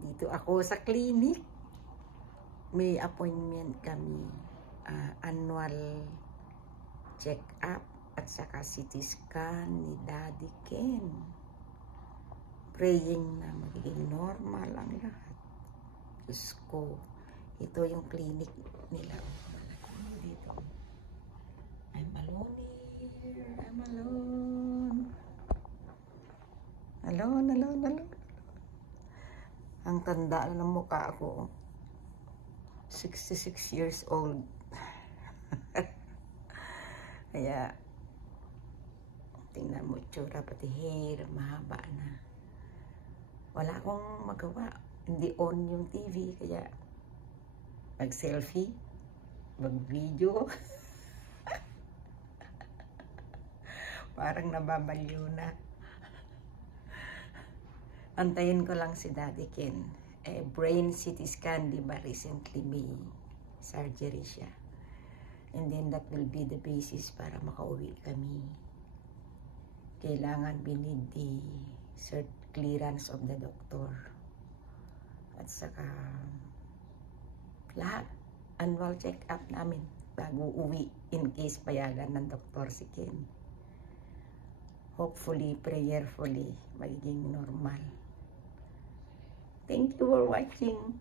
Dito ako sa clinic. May appointment kami. Annual check-up at saka CT scan ni Daddy Ken. Praying na magiging normal ang lahat. Diyos ko. Ito yung clinic nila. Dito. I'm alone here. I'm alone. Alone. Ang tanda na ng mukha ko. 66 years old. Kaya, tingnan mo tsura, pati hair, mahaba na. Wala akong magawa. Hindi on yung TV, kaya mag-selfie, mag-video. Parang nababaliw na. Antayin ko lang si Daddy Ken. Brain CT scan, di ba? Recently may surgery siya. And then that will be the basis para makauwi kami. Kailangan we need the clearance of the doctor. At saka lahat, annual check-up namin bago uwi in case payagan ng doktor si Ken. Hopefully, prayerfully, magiging normal. Thank you for watching.